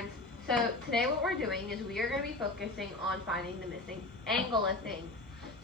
friends. So today what we're doing is we are going to be focusing on finding the missing angle of things.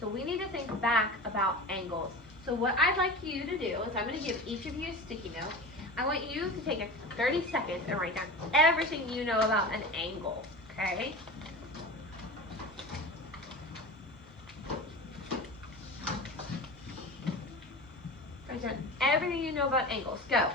So we need to think back about angles. So what I'd like you to do is I'm going to give each of you a sticky note. I want you to take 30 seconds and write down everything you know about an angle, okay? Write down everything you know about angles. Go.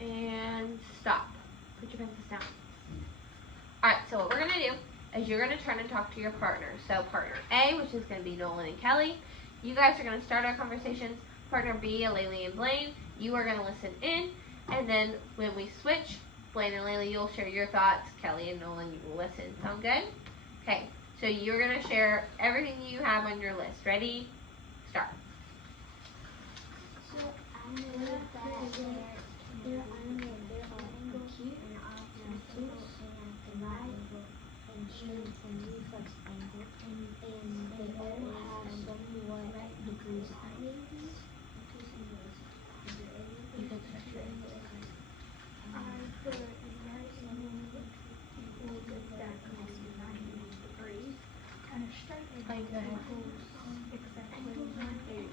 And stop. Put your pencils down. Alright, so what we're going to do is you're going to turn and talk to your partner. So partner A, which is going to be Nolan and Kelly, you guys are going to start our conversations. Partner B, Laylee and Blaine, you are going to listen in. And then when we switch, Blaine and Laylee, you'll share your thoughts. Kelly and Nolan, you will listen. Sound good? Okay, so you're going to share everything you have on your list. Ready? Start. So I know that there are angles acute and obtuse and right angle and straight and reflex angle, and they all have somewhat degrees on it. I put a right angle equals exactly 90 degrees, and a straight angle equals exactly 180.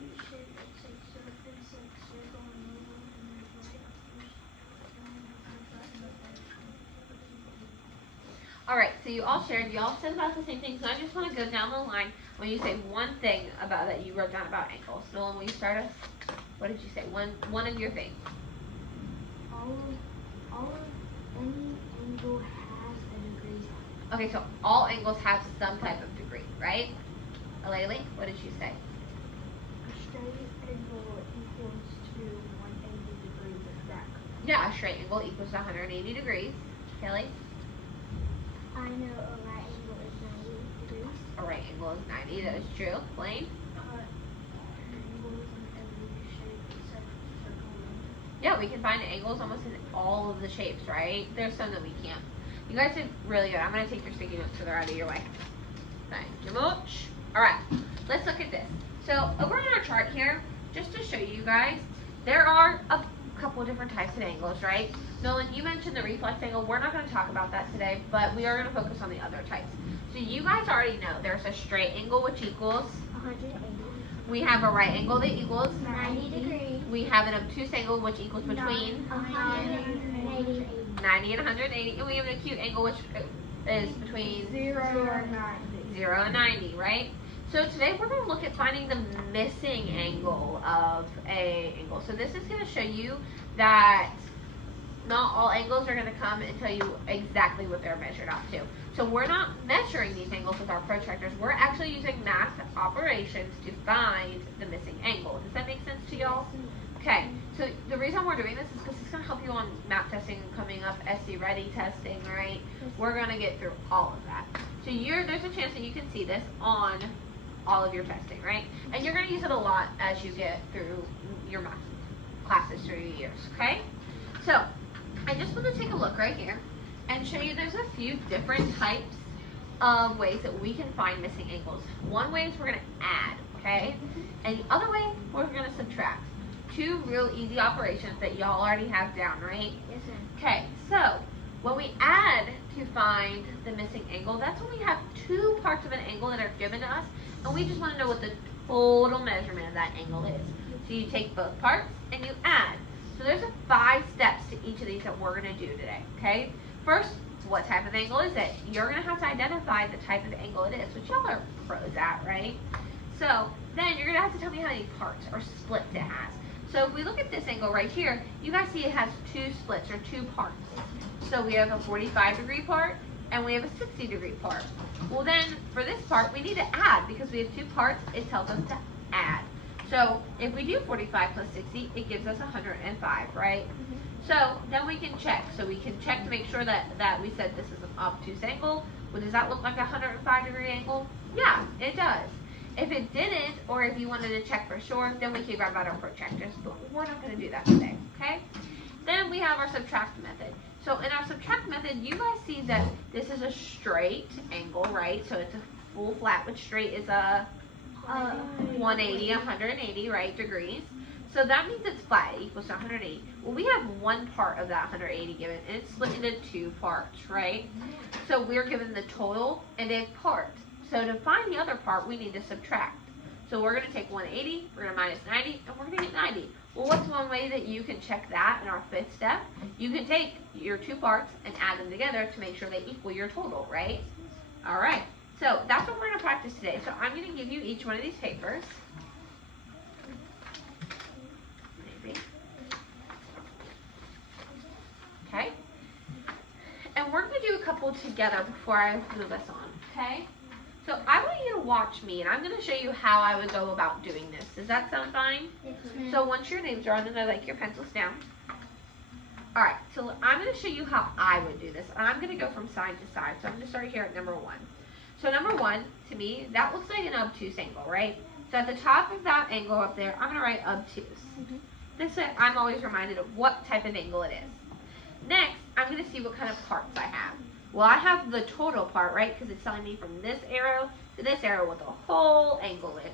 Alright, so you all shared, you all said about the same thing, so I just want to go down the line when you say one thing about that you wrote down about angles. Nolan, will you start us? What did you say? One of your things. Any angle has a degree. Okay, so all angles have some type of degree, right? Laylee, what did you say? A straight angle equals to 180 degrees exactly. Yeah, a straight angle equals to 180 degrees. Kelly? I know a right angle is 90 degrees. A right angle is 90, that is true. Blaine? Angles in every shape except circle. Yeah, we can find angles almost in all of the shapes, right? There's some that we can't. You guys did really good. I'm going to take your sticky notes so they're out of your way. Thank you much. Alright, let's look at this. So over on our chart here, just to show you guys, there are a couple of different types of angles, right? Nolan, you mentioned the reflex angle. We're not going to talk about that today, but we are going to focus on the other types. So you guys already know there's a straight angle which equals 180. We have a right angle that equals 90 degrees. We have an obtuse angle which equals between 180. 90 and 180, and we have an acute angle which is between 0 and 90. 0 and 90, right? So today we're going to look at finding the missing angle of a angle. So this is going to show you that not all angles are going to come and tell you exactly what they're measured out to. So we're not measuring these angles with our protractors. We're actually using math operations to find the missing angle. Does that make sense to y'all? Okay, so the reason we're doing this is because it's going to help you on map testing coming up, SC Ready testing, right? We're going to get through all of that. So there's a chance that you can see this on all of your testing, right? And you're going to use it a lot as you get through your math classes through your years, okay? So I just want to take a look right here and show you there's a few different types of ways that we can find missing angles. One way is we're going to add, okay? And the other way, we're going to subtract. Two real easy operations that y'all already have down, right? Yes, sir. Okay, so when we add to find the missing angle, that's when we have two parts of an angle that are given to us, and we just want to know what the total measurement of that angle is. So you take both parts and you add. So there's 5 steps to each of these that we're going to do today, okay? First, what type of angle is it? You're going to have to identify the type of angle it is, which y'all are pros at, right? So then you're going to have to tell me how many parts or splits it has. So if we look at this angle right here, you guys see it has two splits or two parts. So we have a 45-degree part and we have a 60-degree part. Well then, for this part, we need to add because we have two parts. It tells us to add. So if we do 45 plus 60, it gives us 105, right? So then we can check. So we can check to make sure that we said this is an obtuse angle. Well, does that look like a 105-degree angle? Yeah, it does. If it didn't, or if you wanted to check for sure, then we can grab out our protractors, but we're not going to do that today, okay? Then we have our subtract method. So in our subtract method, you guys see that this is a straight angle, right? So it's a full flat, which straight is a 180, 180, right, degrees. So that means it's flat, it equals to 180. Well, we have one part of that 180 given, and it's split into two parts, right? So we're given the total and a part. So to find the other part, we need to subtract. So we're going to take 180, we're going to minus 90, and we're going to get 90. Well, what's one way that you can check that in our fifth step? You can take your two parts and add them together to make sure they equal your total, right? All right. So that's what we're going to practice today. So I'm going to give you each one of these papers. Maybe. Okay. And we're going to do a couple together before I move us on, okay? So I want you to watch me, and I'm going to show you how I would go about doing this. Does that sound fine? Yes. So once your names are on, and I like your pencils down. All right, so I'm going to show you how I would do this. I'm going to go from side to side. So I'm going to start here at number 1. So number 1, to me, that looks like an obtuse angle, right? So at the top of that angle up there, I'm going to write obtuse. This way, I'm always reminded of what type of angle it is. Next, I'm going to see what kind of parts I have. Well, I have the total part, right? Because it's telling me from this arrow to this arrow what the whole angle is.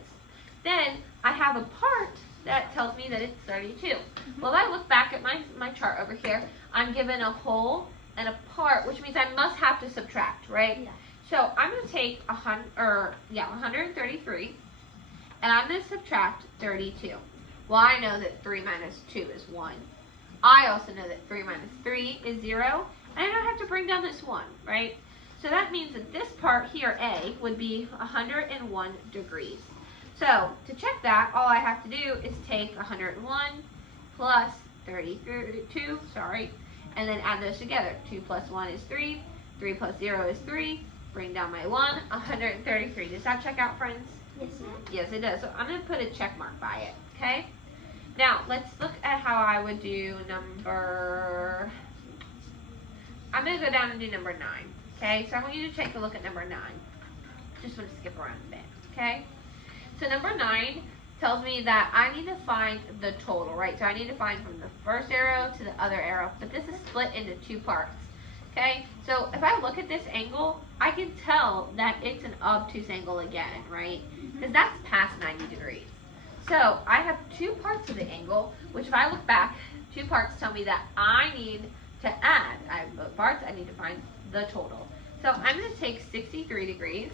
Then I have a part that tells me that it's 32. Well, if I look back at my chart over here, I'm given a whole and a part, which means I must have to subtract, right? Yeah. So I'm going to take 133, and I'm going to subtract 32. Well, I know that 3 minus 2 is 1. I also know that 3 minus 3 is 0. And I don't have to bring down this 1, right? So that means that this part here, A, would be 101 degrees. So to check that, all I have to do is take 101 plus 32, and then add those together. 2 plus 1 is 3, 3 plus 0 is 3, bring down my 1, 133. Does that check out, friends? Yes, ma'am. Yes, it does. So I'm going to put a check mark by it, okay? Now, let's look at how I would do I'm going to go down and do number 9, okay? So I want you to take a look at number 9. Just want to skip around a bit, okay? So number 9 tells me that I need to find the total, right? So I need to find from the first arrow to the other arrow, but this is split into two parts, okay? So if I look at this angle, I can tell that it's an obtuse angle again, right? Because that's past 90 degrees. So I have two parts of the angle, which if I look back, two parts tell me that I need to add. I have both parts. I need to find the total. So I'm going to take 63 degrees,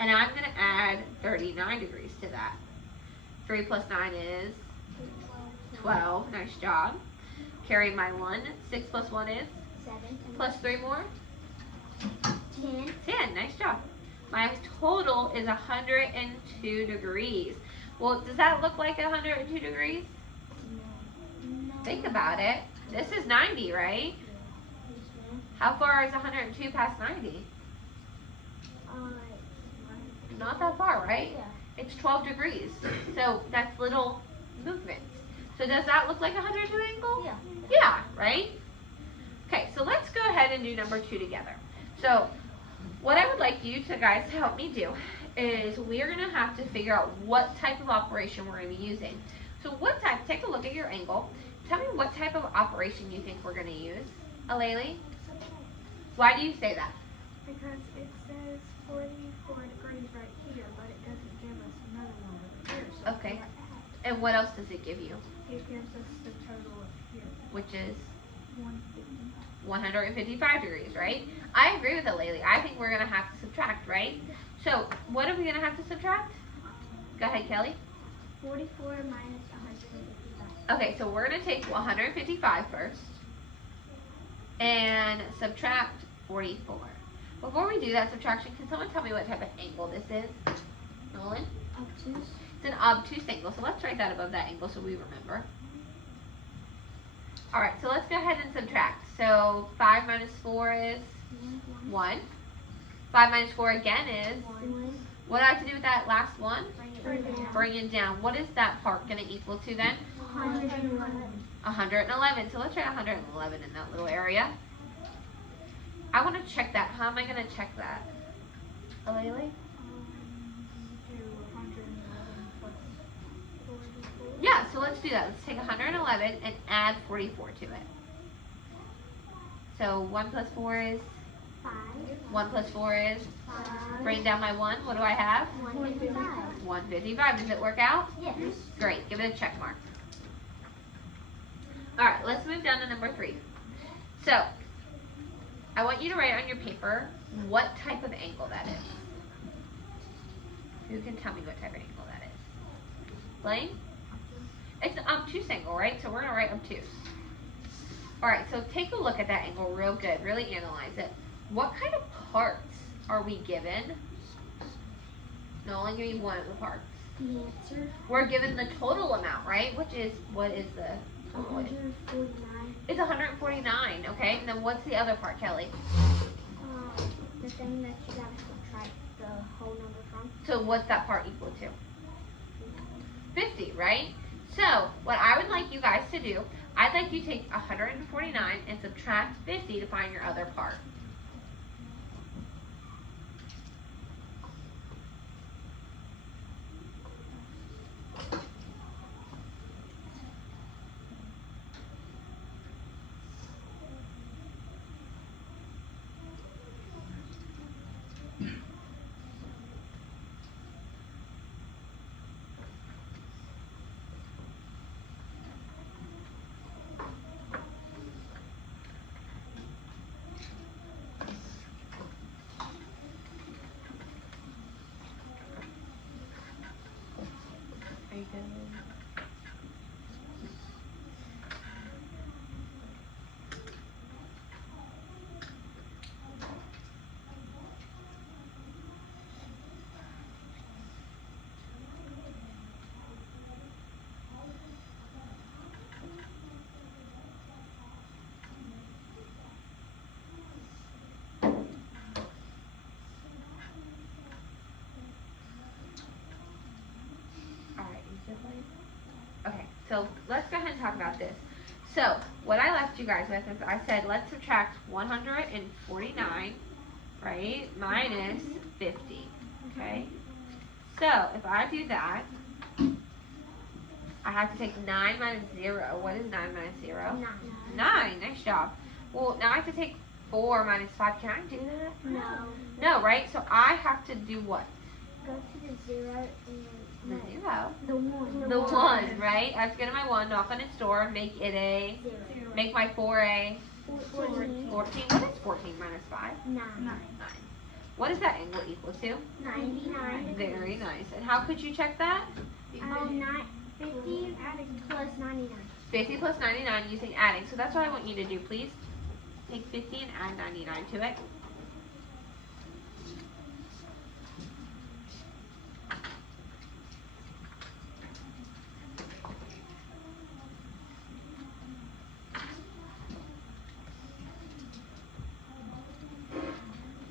and I'm going to add 39 degrees to that. 3 plus 9 is 12. Nice job. Carry my 1. 6 plus 1 is 7. Plus 3 more? 10. 10. Nice job. My total is 102 degrees. Well, does that look like 102 degrees? No. Think about it. This is 90, right? How far is 102 past 90? Not that far, right? Yeah. It's 12 degrees. So that's little movement. So does that look like a 102 angle? Yeah. Yeah, right? Okay, so let's go ahead and do number 2 together. So what I would like you to guys to help me do is we're going to have to figure out what type of operation we're going to be using. So what type, take a look at your angle. Tell me what type of operation you think we're going to use. Alayli? Why do you say that? Because it says 44 degrees right here, but it doesn't give us another one over here. So Okay. And what else does it give you? It gives us the total up here. Which is 155. 155 degrees, right? I agree with Alayli. I think we're going to have to subtract, right? So what are we going to have to subtract? Go ahead, Kelly. 44 minus 155. Okay, so we're going to take 155 first and subtract 44. Before we do that subtraction, can someone tell me what type of angle this is? Nolan? Obtuse. It's an obtuse angle, so let's write that above that angle so we remember. Alright, so let's go ahead and subtract. So 5 minus 4 is 1. 5 minus 4 again is 1. What do I have to do with that last one? Bring it down. Bring it down. What is that part going to equal to then? 111. 111. So let's write 111 in that little area. I want to check that. How am I going to check that? Alayli? Do 111 plus 44. Yeah, so let's do that. Let's take 111 and add 44 to it. So 1 plus 4 is? 5. 1 plus 4 is? 5. Bring down my 1. What do I have? 155. 155. Does it work out? Yes. Great. Give it a check mark. Alright, let's move down to number 3. So, I want you to write on your paper what type of angle that is. Who can tell me what type of angle that is? Blaine? It's an obtuse angle, right? So we're going to write obtuse. Alright, so take a look at that angle real good. Really analyze it. What kind of parts are we given? Nolan, give me one of the parts. The answer. We're given the total amount, right? Which is, what is the total? 149. It's 149, okay? And then what's the other part, Kelly? The thing that you gotta subtract the whole number from. So what's that part equal to? 50, right? So what I would like you guys to do, I'd like you to take 149 and subtract 50 to find your other part. Are you good? Okay, so let's go ahead and talk about this. So, what I left you guys with is I said let's subtract 149, right, minus 50, okay? So, if I do that, I have to take 9 minus 0. What is 9 minus 0? 9, nice job. Well, now I have to take 4 minus 5. Can I do that? No. No, right? So I have to do what? Go to the 0 and The 0. the 1. The 1, right? I have to go to my 1, knock on its door, make it a, 0. make my 4 a 14. 14. What is 14 minus 5? 9. 9. What is that angle equal to? 99. Very nice. And how could you check that? 50 plus 99. 50 plus 99 using adding. So that's what I want you to do, please. Take 50 and add 99 to it.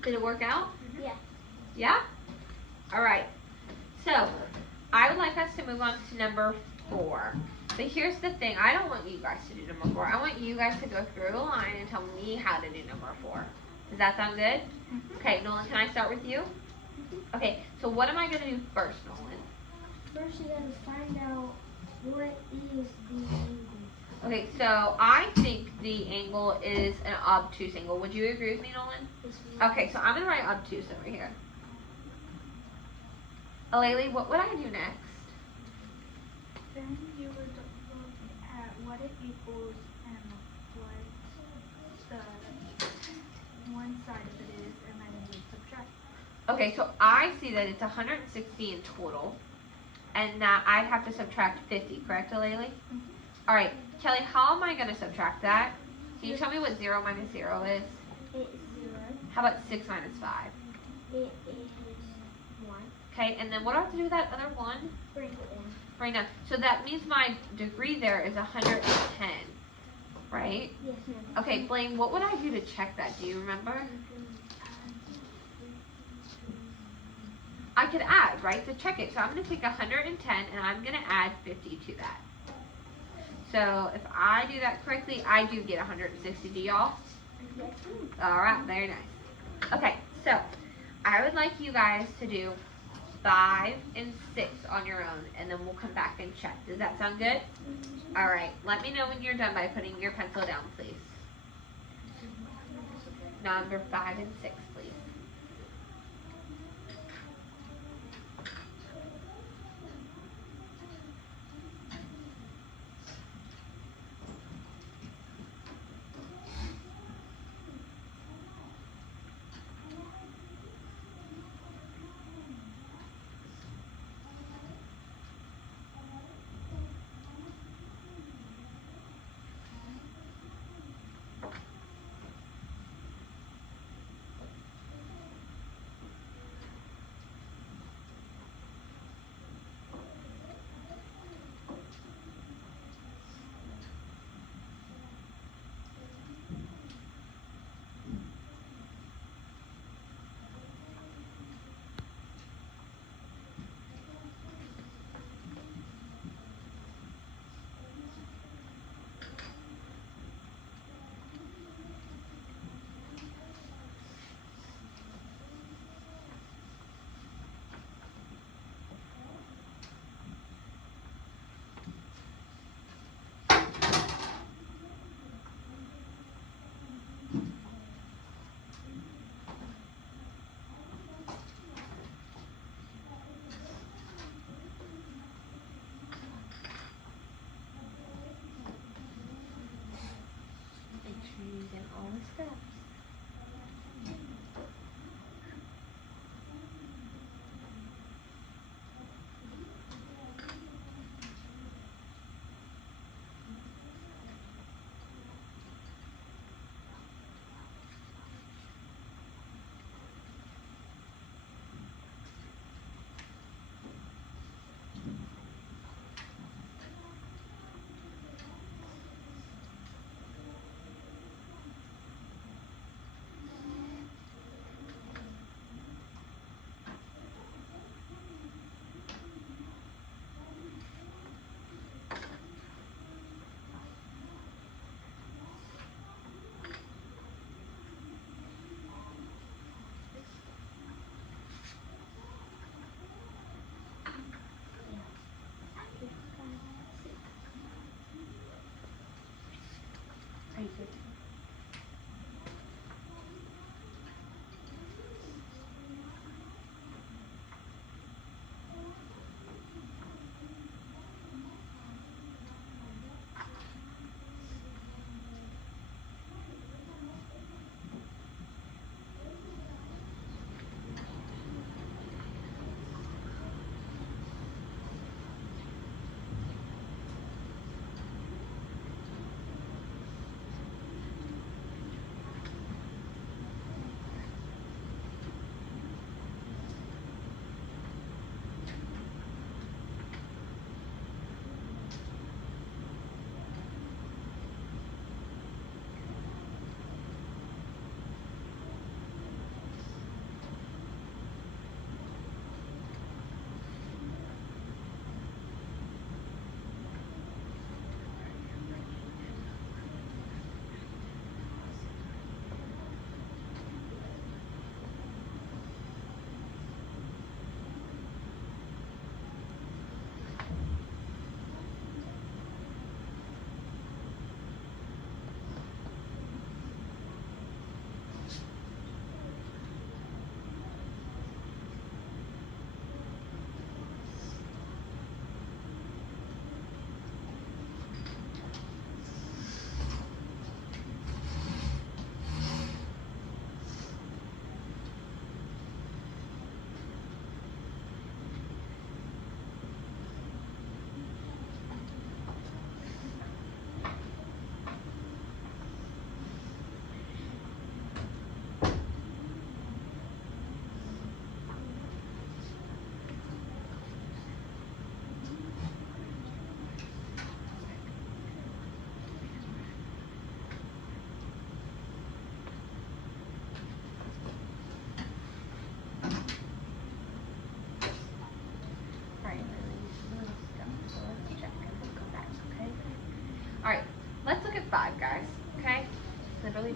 Did it work out? Yeah. Yeah? Alright. So, I would like us to move on to number 4. But here's the thing. I don't want you guys to do number 4. I want you guys to go through the line and tell me how to do number 4. Does that sound good? Mm-hmm. Okay, Nolan, can I start with you? Okay, so what am I going to do first, Nolan? First, you gotta find out what is the angle. Okay, so I think the angle is an obtuse angle. Would you agree with me, Nolan? This one. Okay, so I'm going to write obtuse over here. Alayli, what would I do next? Then you would look at what it equals and what the one side of it is, and then you would subtract. Okay, so I see that it's 160 in total, and that I have to subtract 50, correct, Alayli? Mm-hmm. All right, Kelly, how am I going to subtract that? Can you tell me what 0 minus 0 is? It's 0. How about 6 minus 5? It is 1. Okay, and then what do I have to do with that other 1? Bring it in. Bring down. So that means my degree there is 110, right? Yes, ma'am. Okay, Blaine, what would I do to check that? Do you remember? I could add, right, to check it. So I'm going to take 110 and I'm going to add 50 to that. So if I do that correctly, I do get 160. Do y'all? Yes, ma'am. All right, very nice. Okay, so I would like you guys to do 5 and 6 on your own, and then we'll come back and check. Does that sound good? All right, let me know when you're done by putting your pencil down, please. Number 5 and 6, please.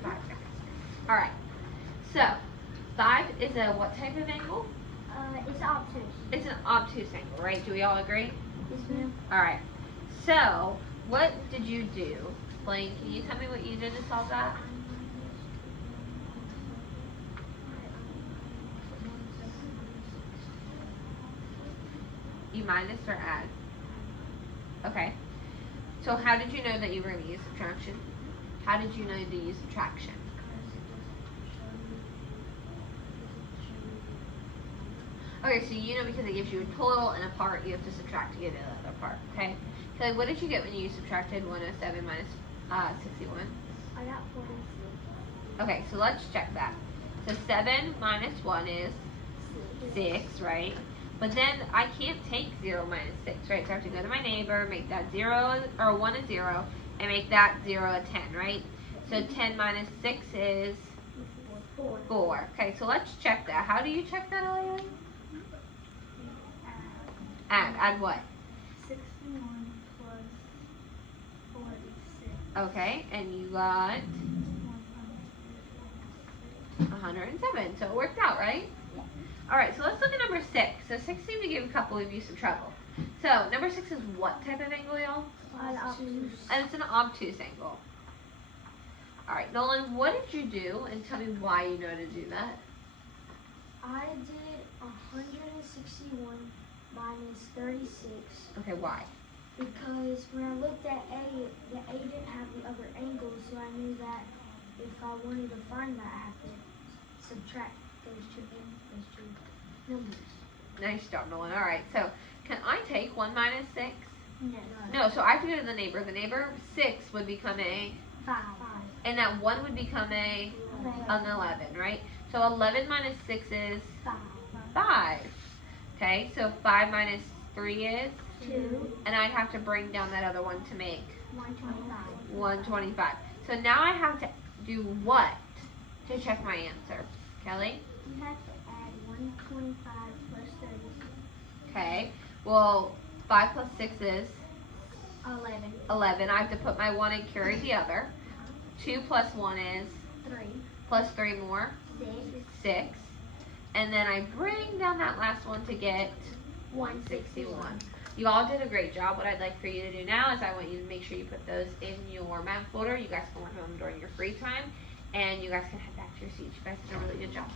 5 seconds. Alright, so 5 is a what type of angle? It's obtuse. It's an obtuse angle, right? Do we all agree? Yes, ma'am. Alright, so what did you do? Blaine, can you tell me what you did to solve that? You minus or add? Okay. So how did you know that you were going to use subtraction? How did you know to use subtraction? Okay, so you know because it gives you a total and a part, you have to subtract to get the other part, okay? Kelly, what did you get when you subtracted 107 minus 61? I got 46. Okay, so let's check that. So 7 minus 1 is 6, right? But then I can't take 0 minus 6, right? So I have to go to my neighbor, make that 0, or 1 a 0, and make that 0 a 10, right? So 10 minus 6 is 4. Okay, so let's check that. How do you check that, Ellie? Add what? 61 plus 46. Okay, and you got 107. So it worked out, right? Yeah. Alright, so let's look at number 6. So 6 seemed to give a couple of you some trouble. So number 6 is what type of angle, y'all? Obtuse. And it's an obtuse angle. Alright, Nolan, what did you do? And tell me why you know to do that. I did 161 minus 36 Okay, why? because when I looked at A, the A didn't have the other angle, so I knew that if I wanted to find that, I have to subtract those two numbers. Nice job, Nolan. Alright, so can I take 1 minus 6? No. No, so I have to go to the neighbor. The neighbor 6 would become a, 5. and that 1 would become an 11, right? So 11 minus 6 is 5. Okay, so 5 minus 3 is? 2. And I'd have to bring down that other one to make 125. 125. So now I have to do what to check my answer? Kelly? You have to add 125 plus 36. Okay, well, 5 plus 6 is? 11. 11. I have to put my 1 and carry the other. 2 plus 1 is? 3. Plus 3 more? 6. 6. And then I bring down that last one to get 161. You all did a great job. What I'd like for you to do now is I want you to make sure you put those in your math folder. You guys can work on them during your free time. And you guys can head back to your seats. You guys did a really good job.